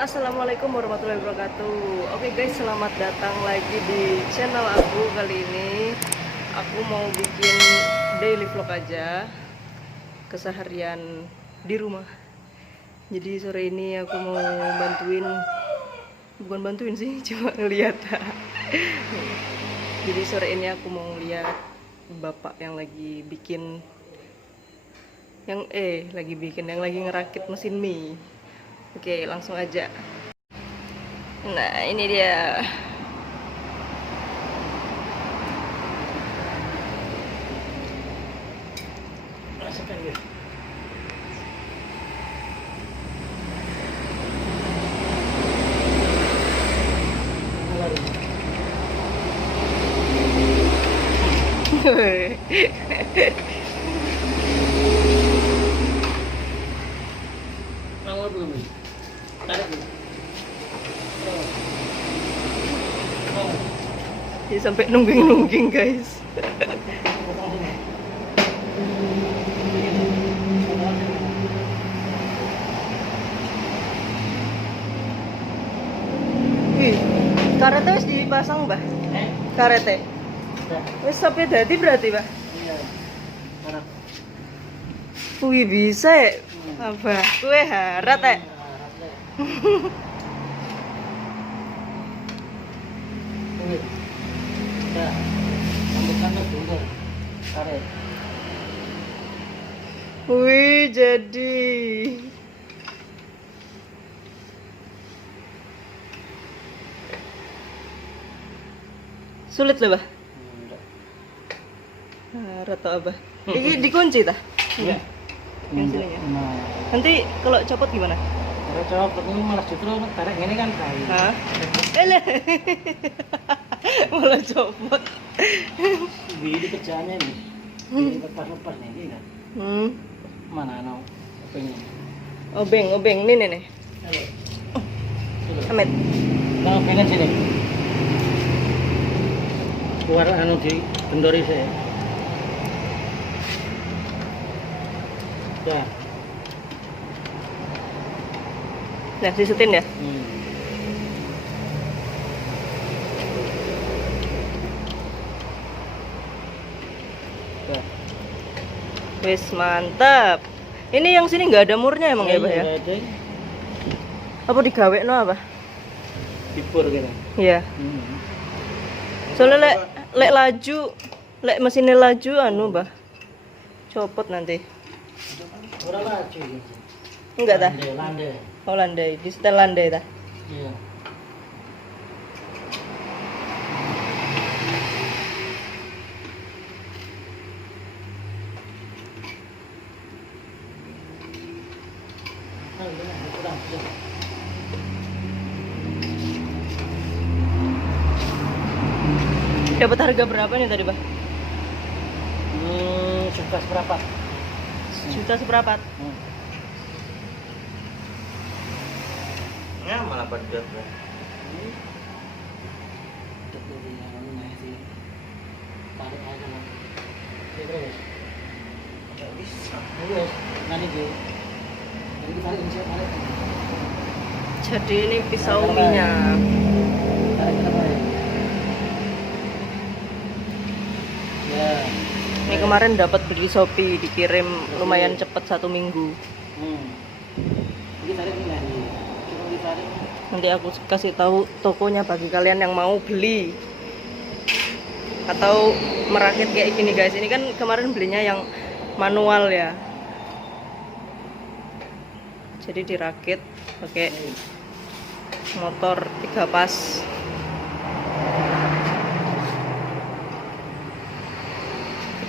Assalamualaikum warahmatullahi wabarakatuh. Oke guys, selamat datang lagi di channel aku. Kali ini aku mau bikin daily vlog aja, keseharian di rumah. Jadi sore ini aku mau bukan bantuin sih, cuma ngeliat. Jadi sore ini aku mau lihat bapak yang lagi bikin yang lagi ngerakit mesin mie. Oke, langsung aja. Nah, ini dia. Rasakan guys. Nongol belum nih? Tarik nih. Dia sampai nungging-nungging guys. Wih, karete wis dipasang, Mbah. Karete. Wis sampai dadi berarti, Mbah. Iya. Tarik. Wih, bisa ya? Apa? Kue harat ya? Udah. Tambahkan dulu. Tarik. Wih, jadi. Sulit loh, Bah. Harat atau apa? Ini dikunci tah? Iya. Yang sininya. Nah, Nanti kalau copot gimana? kalau copot ini malah justru tarik ini kan kayu. Hah? Eleh. Malah copot. Ini kerjaannya nih. Ini lepas-lepas nih, ini kan. Mana no? Apa ini? Obeng, ini nih. Halo. Amet. Nah, pengen sini. Keluar anu di bendori saya. Ya. Nah, disutin ya. Ya. Wis mantap. Ini yang sini nggak ada murnya emang ya, Bah ya? Ada. Apa digawe no apa? Dipur gitu. Iya. Soalnya lek laju, lek mesinnya laju anu, Bah. Copot nanti. Ora laju. Enggak tah? Landai. Oh, landai, di setel landai tah. Iya. Dapat harga berapa nih tadi, Bah? Suka seberapa? Juta seperempat. Ya malah pedot ya. Tarik aja lah. Terus. Nggak bisa. Terus. Nanti gue. Jadi tarik ini tarik. Jadi ini pisau minyak. Tarik kenapa ya? Ya. Ini kemarin dapat beli Shopee, dikirim lumayan cepet 1 minggu. Ini tarik ini lagi. Coba ditarik. Nanti aku kasih tahu tokonya bagi kalian yang mau beli atau merakit kayak gini guys. Ini kan kemarin belinya yang manual ya. Jadi dirakit pakai motor 3 pas.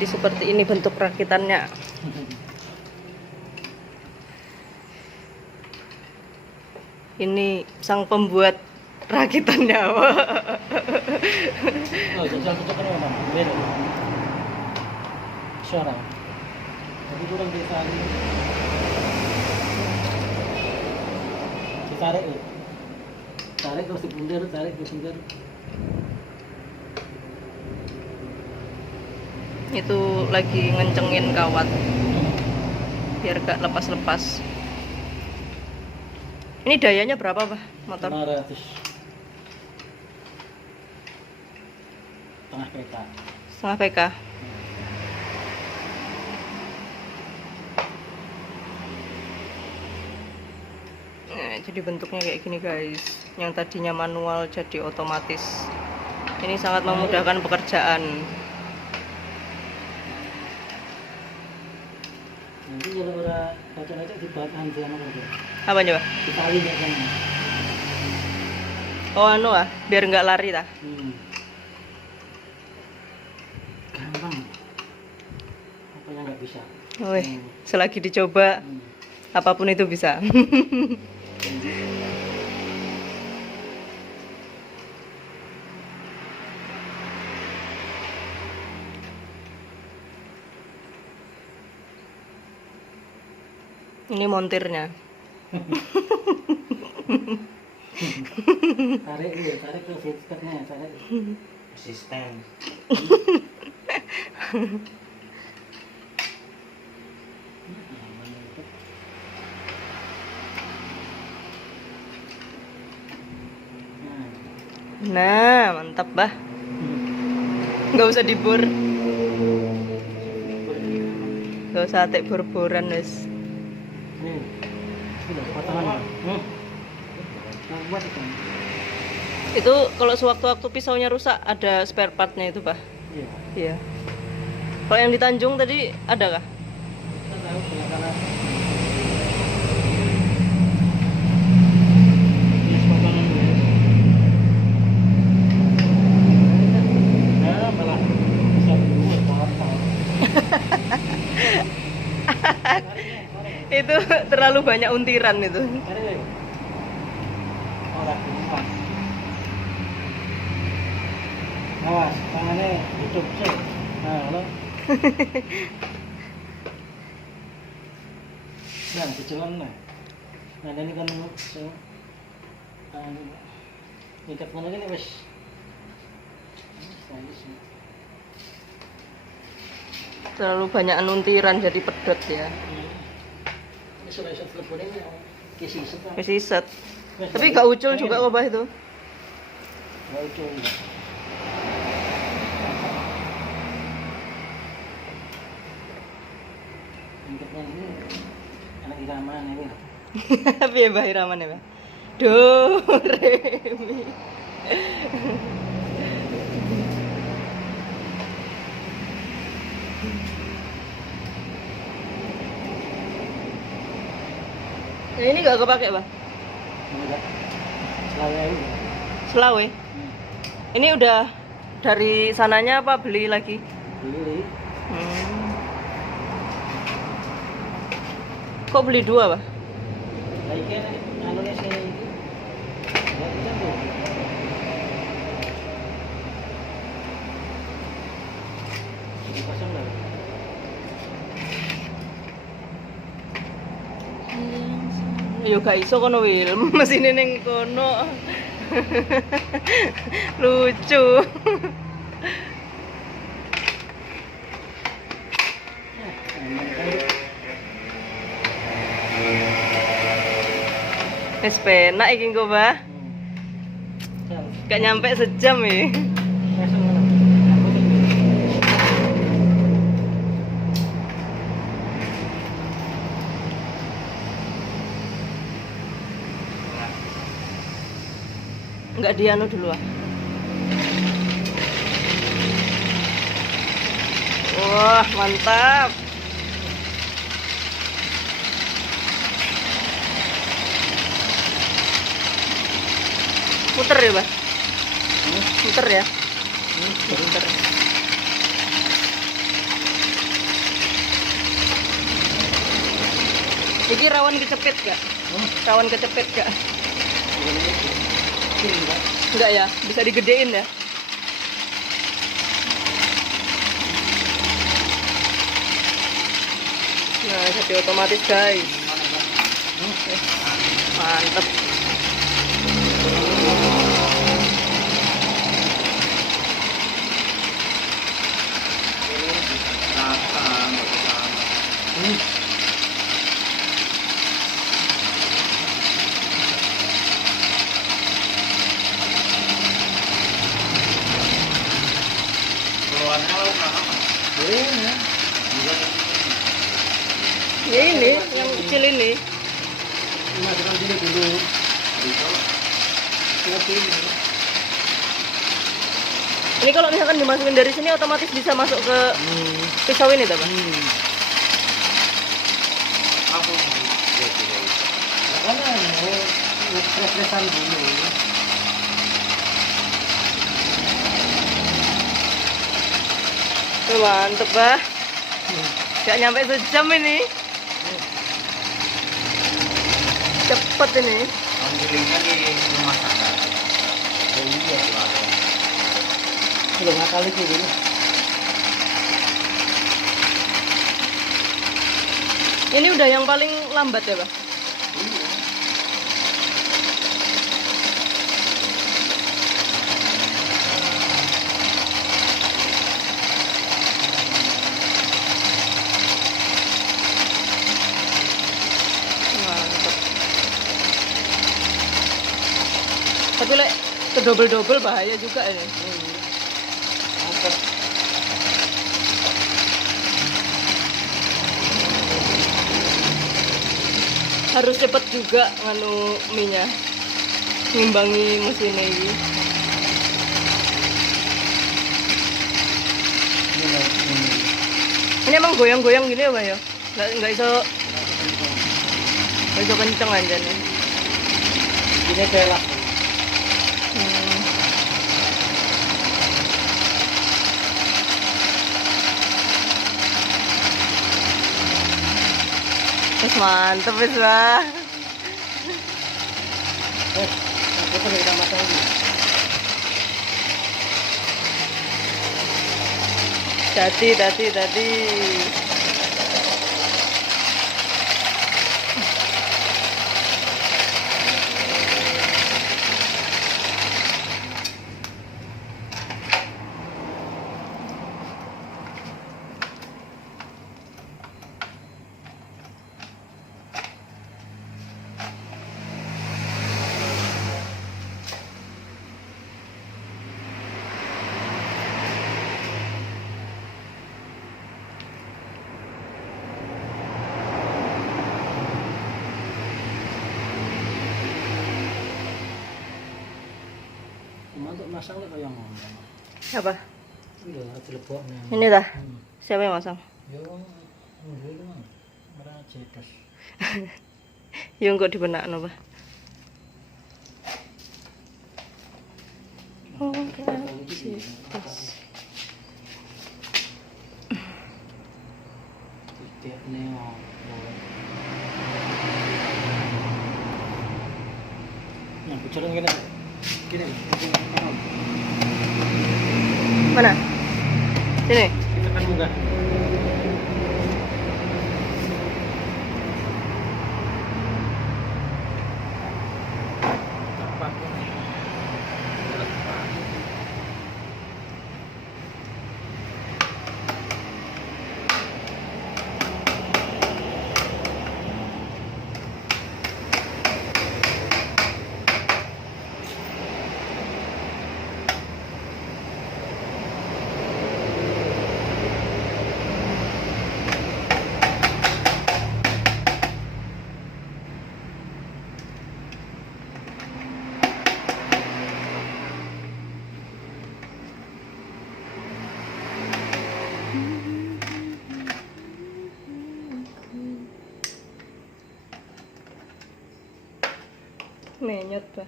Jadi seperti ini bentuk rakitannya. Ini sang pembuat rakitannya. Oh, jajal tutup kan mana? Beda. Suara. Tapi kurang ditarik. Ditarik ya. Tarik terus dibundir, tarik dibundir. Itu lagi ngencengin kawat biar gak lepas-lepas. Ini dayanya berapa, Pak? Motor 500 setengah PK. setengah PK. Nah, jadi bentuknya kayak gini, guys. Yang tadinya manual jadi otomatis. Ini sangat memudahkan pekerjaan. Nanti kalau udah kacang-kacang dibatahan sama kerja. Apa coba? Ditali ya kan. Oh, anu ah, biar nggak lari ta. Gampang. Apa yang nggak bisa? Wih, selagi dicoba apapun itu bisa. Ini montirnya. Tarik dulu, tarik ke footstepnya, tarik. Asisten. Nah, mantap, Bah. Nggak usah dibor. Nggak usah atik bor-boran, wes. Nih, sudah potongan. Buat itu. Itu kalau sewaktu-waktu pisaunya rusak ada spare partnya itu, Bah. Iya. Iya. Kalau yang di Tanjung tadi ada kah? Kita tahu belakangan. Ini potongan dulu. Nah, malah bisa dulu apa-apa. Itu terlalu banyak untiran itu. Tarik. Orang pas. Awas, tangannya tutup sih. Nah, lo. Nah, kecilon nah. Nah, ini kan so, ikat mana gini wes. Terlalu banyak untiran jadi pedot ya. Ini sudah bisa telepon ini kisi set. Masih set. Tapi gak ucul juga kok, Bah, itu. Gak ucul. Ikatnya ini anak iraman ini. Piye Mbah iramane, Mbah? Do re mi. Nah, ini gak kepake, Mbah. Enggak. Selawe ini. Selawe. Ini udah dari sananya apa beli lagi? Beli. Kok beli dua, Pak? Lagi kan anunya sih. Ya kita tuh. Jadi kosong lah. Yo gak iso kono Wil, mesine ning kono. Lucu. Wis penak iki engko, Mbah. Gak nyampe sejam ya. Enggak dianu dulu ah. Wah, mantap. Puter ya, Bah? Puter ya? Puter. Ini rawan kecepit gak? Rawan kecepit gak? Enggak ya? Bisa digedein ya? Nah, jadi otomatis guys. Mantep. seperti ini. Ini kalau misalkan dimasukin dari sini otomatis bisa masuk ke pisau ini, Pak? Langsung jadi kayak gitu. Karena press-pressan dulu. Tuh, mantep, Pak. Gak nyampe sejam ini. Cepet ini. Panggilnya di rumah sakit. Oh iya. Lalu Belum ngakali sih ini. Ini udah yang paling lambat ya, Pak? Iya. Mantep. Tapi lek kedobel-dobel bahaya juga ini. Mantap. Harus cepet juga nganu minyak. Ngimbangi mesinnya ini. Ini emang goyang-goyang gini ya, Pak ya? Nggak iso kenceng aja nih. Ini pelak. Wes mantep wes, Pak. Aku dari kamar lagi. Tadi. Untuk masang nih kayak ngomong. Apa? Ini loh, harus dileboknya. Ini dah. Siapa yang masang? Yo, ini mah. Merah cedas. Yung kok dibenakno, Pak? Oh, Tidak neon. Nah, bicara gini. Gini. mana? Sini. Kita kan buka. Menyot, Pak.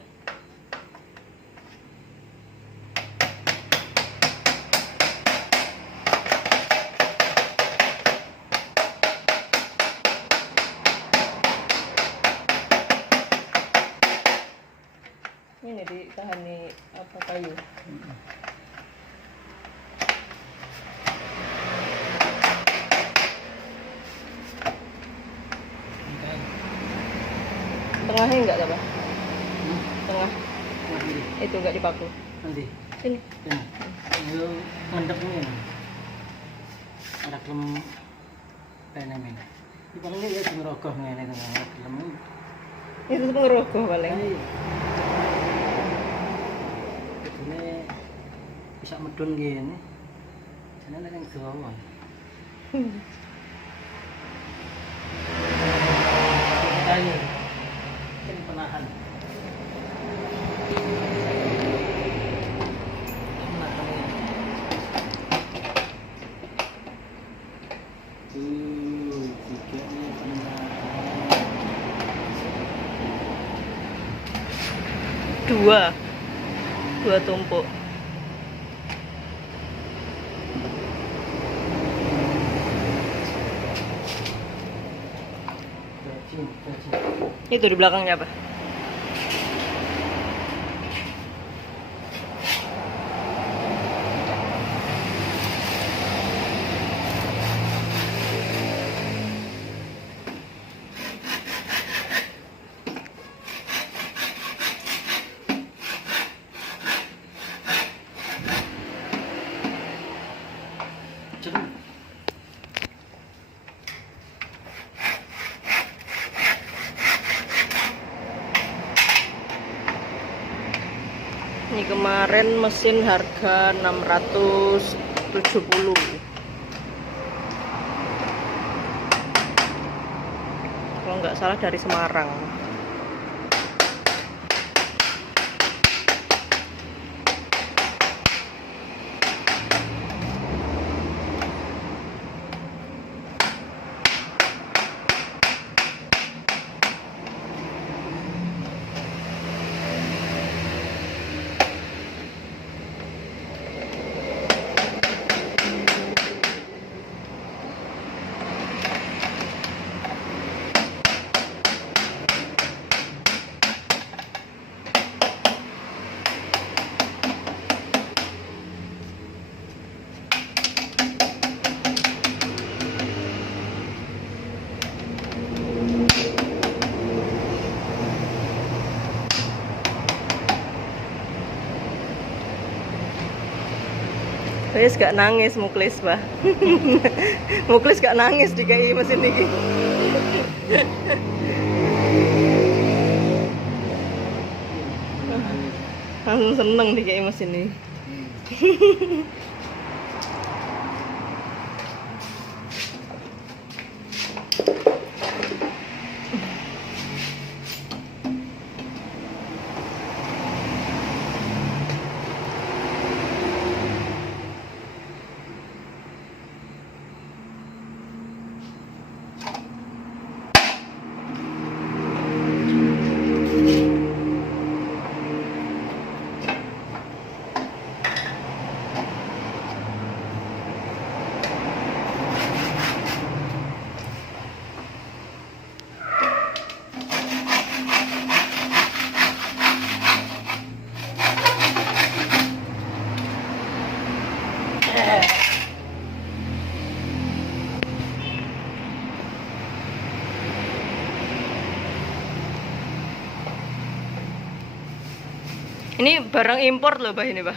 Ini ditahan nih apa kayu. Tengahnya enggak ada, Pak? Tengah. Itu enggak dipaku. Nanti. Sini. Ya. Itu mantap nih. Ada kelem penemen. Di paling ya cuma rogoh ngene tengah kelem. Itu pengerogoh paling. Ini bisa medun gini. Sana ada yang tua. Kayu. Ini penahan. dua tumpuk. Itu di belakangnya apa? Ini kemarin mesin harga 670. Kalau nggak salah dari Semarang. Muklis gak nangis, Muklis, Pak. Muklis gak nangis di KI mesin ini. Langsung seneng di KI mesin ini. Ini barang impor loh, Bah, ini, Bah.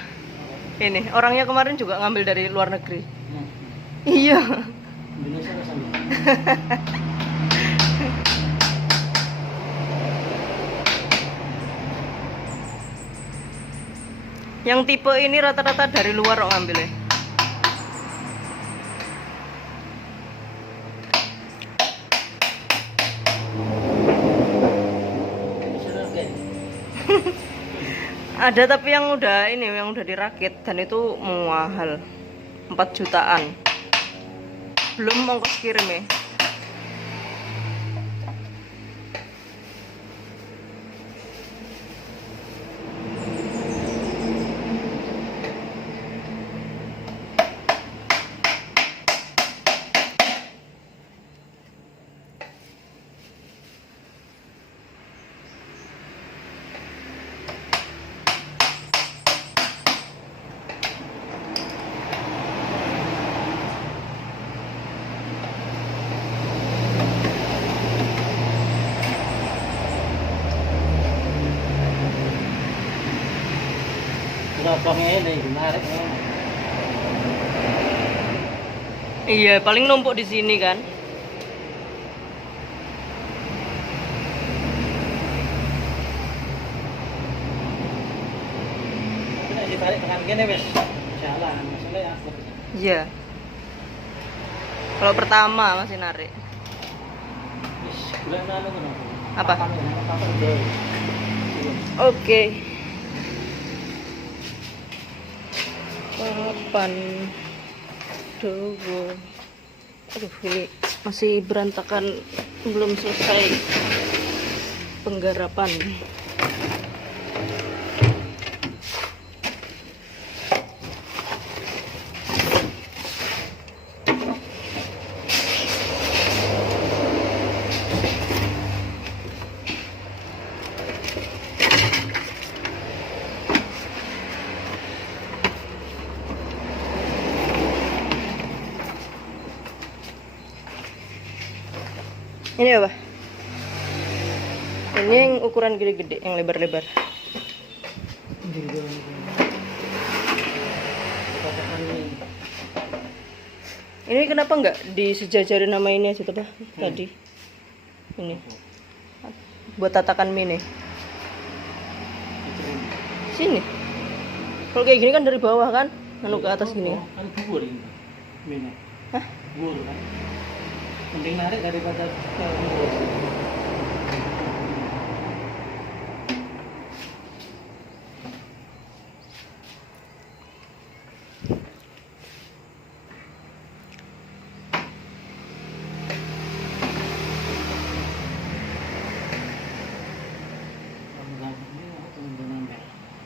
Ini, orangnya kemarin juga ngambil dari luar negeri. Iya. Indonesia ada sama. Yang tipe ini rata-rata dari luar kok ngambilnya. Ada tapi yang udah ini, yang udah dirakit dan itu mahal, 4 jutaan. Belum ongkos kirim ya. Potongnya ini menarik. Iya, paling numpuk di sini kan. Ini ditarik tekan gini wes jalan, maksudnya aku. Iya. Kalau pertama masih narik. Wis bulan anu ngono. Apa? Papan deh. Oke. Papan dowo. Aduh, ini masih berantakan, belum selesai penggarapan. Ini apa? Ini yang ukuran gede-gede, yang lebar-lebar. Ini kenapa nggak disejajarin nama ini aja tuh, Pak? Tadi. Ini. Buat tatakan mie nih. Sini. Kalau kayak gini kan dari bawah kan, lalu ke atas gini. Kan bubur ini. Mie. Hah? Bubur kan. Mending narik daripada bubur.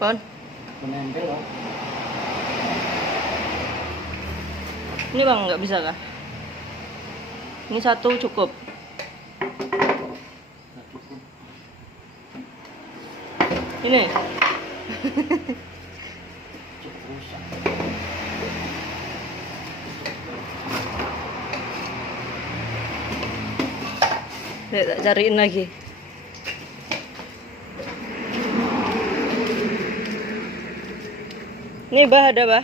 Pon, Menempel loh. ini bang nggak bisa kah? Ini satu cukup. Nggak cukup. Ini. Cukup rusak. Lihat, tak cariin lagi. Ini bah ada bah.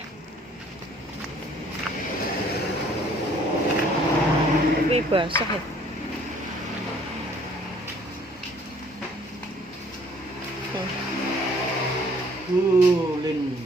Tapi basah ya. Lin.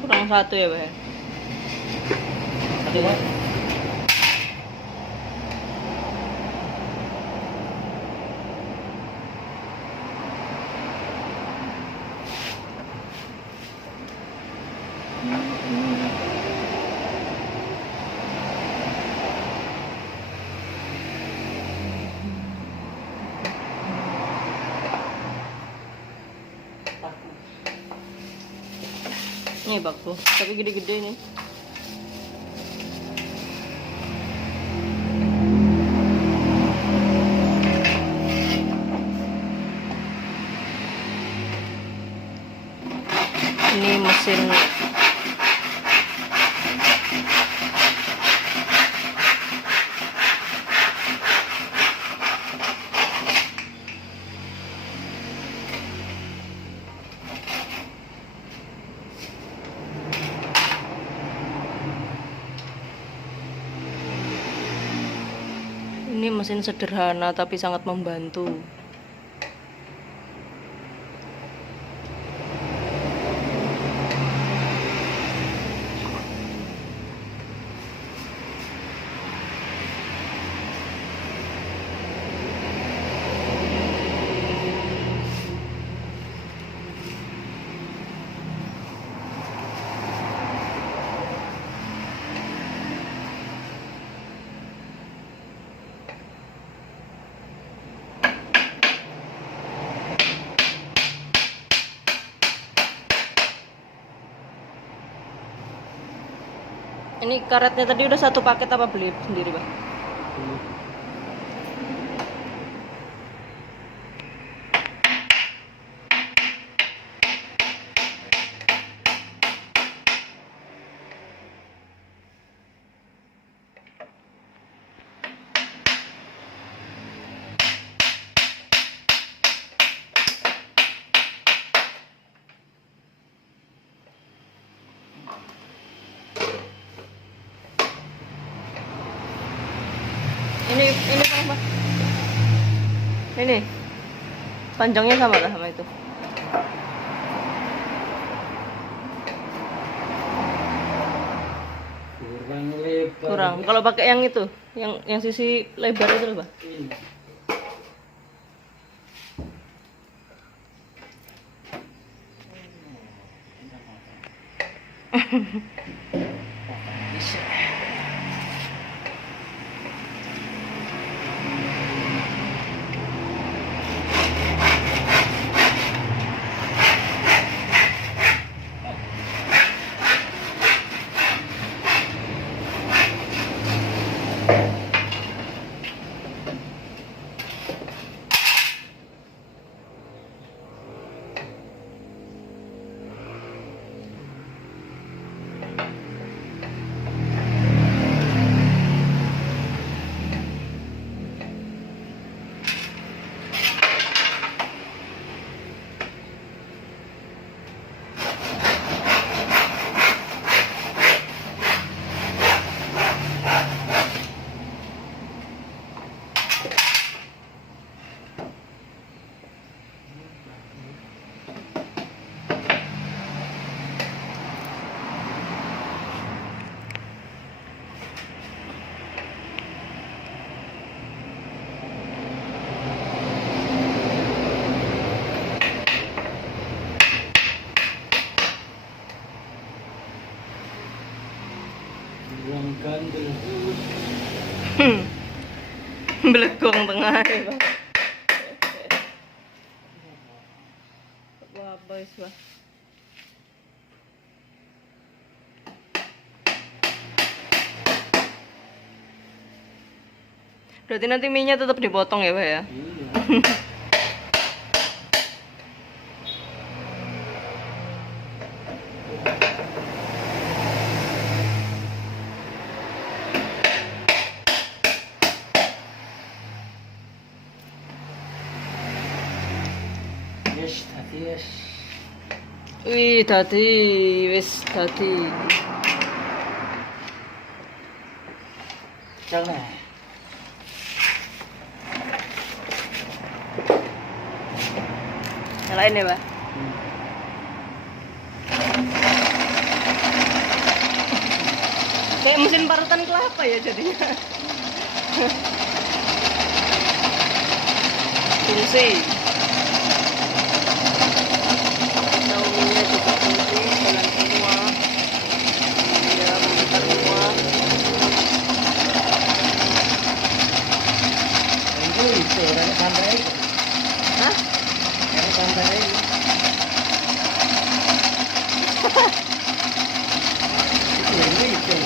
Kurang satu ya bah. Satu Mas. Ini baku, tapi gede-gede nih. Ini mesin sederhana tapi sangat membantu. Ini karetnya tadi udah satu paket apa beli sendiri, Bang? ini sama. Ini panjangnya sama lah sama itu. Kurang lebar. Kurang. Kalau pakai yang itu, yang sisi lebar itu loh, Pak. Ini. Bisa. Kurang gandel. Belegong tengah ya, Pak. Wah, boys, Pak. Berarti nanti mie-nya tetap dipotong ya, Pak ya? Iya. Yes, tadi yes. Wih, tadi wis tadi. Jangan. Nyalain ya, Pak. Kayak mesin parutan kelapa ya jadinya. Fungsi. Daunnya juga fungsi, jalan semua. Ya, memutar semua. Itu dari pantai. Hah? Dari pantai. Itu.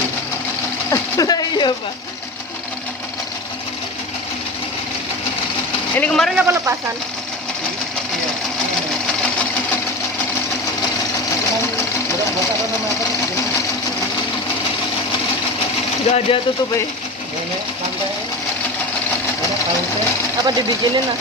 Iya, Pak. Ini kemarin apa lepasan? Iya. Berapa apa namanya? Gak ada tutup ya? Banyak pantai. Ada pantai. Apa dibikinin lah?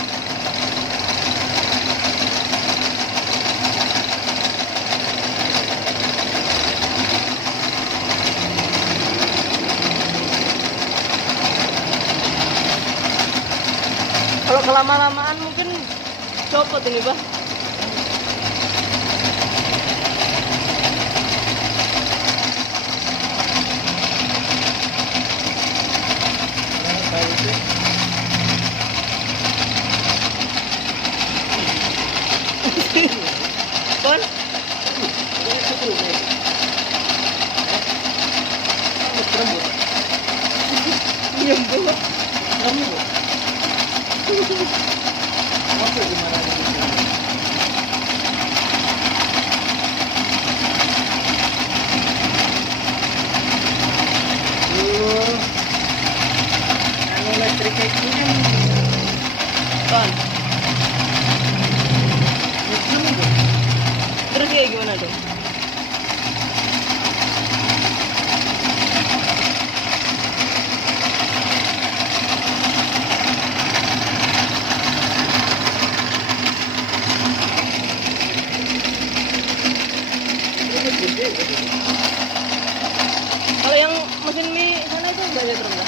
Kalau kelama-lamaan mungkin copot ini, Pak. Kon? Nyembur. Listrik kayak gini Kon. kan Terus kayak gimana dong? Kalau yang mesin mie sana itu nggak ada rendah.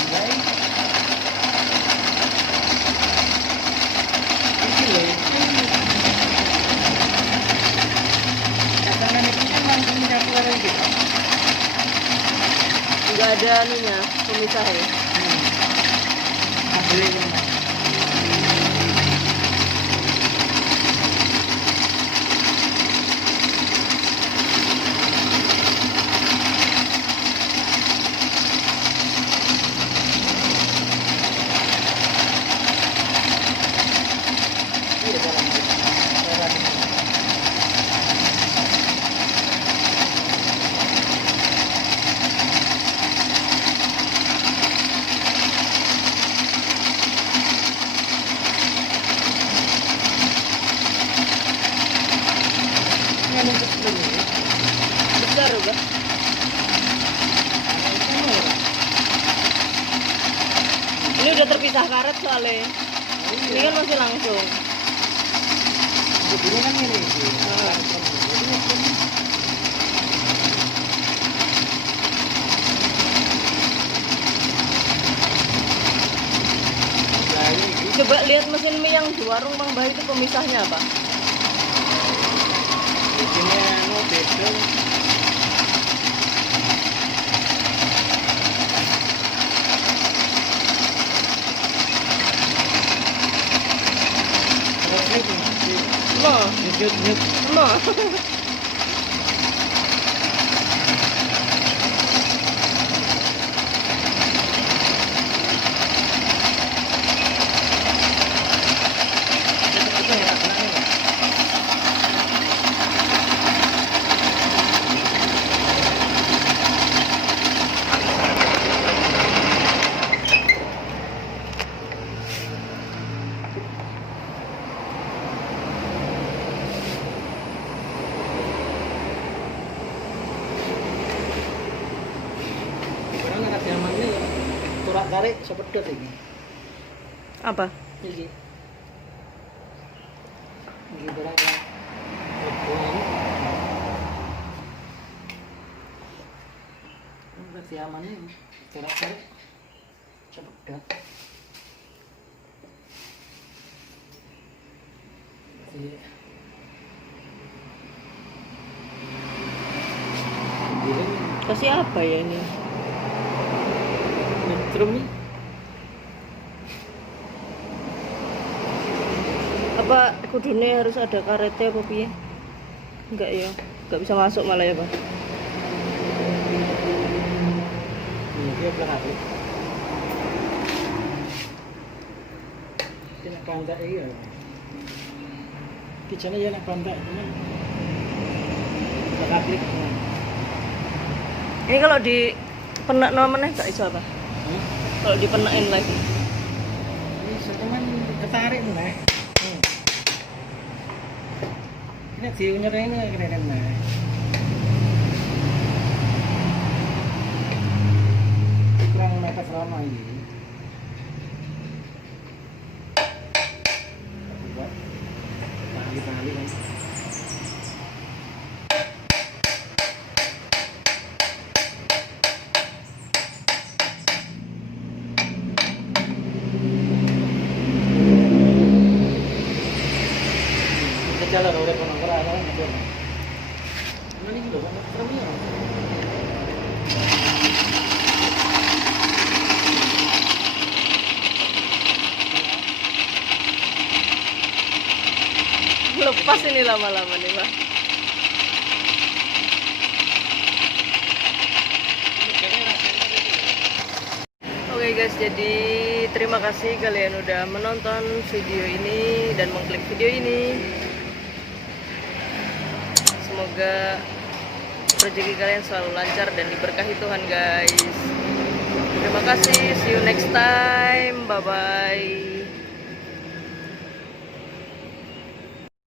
ada anunya, pemisahnya. Ambilnya. Iya dalam. Ini ada sebelumnya. Besar juga. Ini udah terpisah karet soalnya. Ini kan masih langsung. Sebelumnya kan ini. Coba lihat mesin mie yang di warung Bang Bah itu pemisahnya apa? Ini anu beda. Mo, Nyut-nyut. mo. Itu enak banget. Barang ada zamannya ya. Turak tarik sepedot ini. Apa? Iki. Iki barang ya. Berarti amannya turak tarik sepedot. Iya. Kasih apa ya ini? Metrum nih. Apa kudunya harus ada karetnya apa piye? Enggak ya, enggak bisa masuk malah ya, Pak. Iya, dia belakang. Dia nak pantai iya. Kicana ya nak pantai cuman. Belakang klik. Ini kalau di penak namanya enggak iso apa? Kalau dipenakin lagi. Ini cuman ketarik nih. Ini diunyur ini keren nih. Kurang mepet lama ini. Tali-tali kan. Jalan oleh penongkrong ada nggak? Mana ini loh, terminal. Lepas ini lama-lama nih, Pak. Oke guys, jadi terima kasih kalian udah menonton video ini dan mengklik video ini. Semoga rezeki kalian selalu lancar dan diberkahi Tuhan guys. Terima kasih, see you next time, bye bye.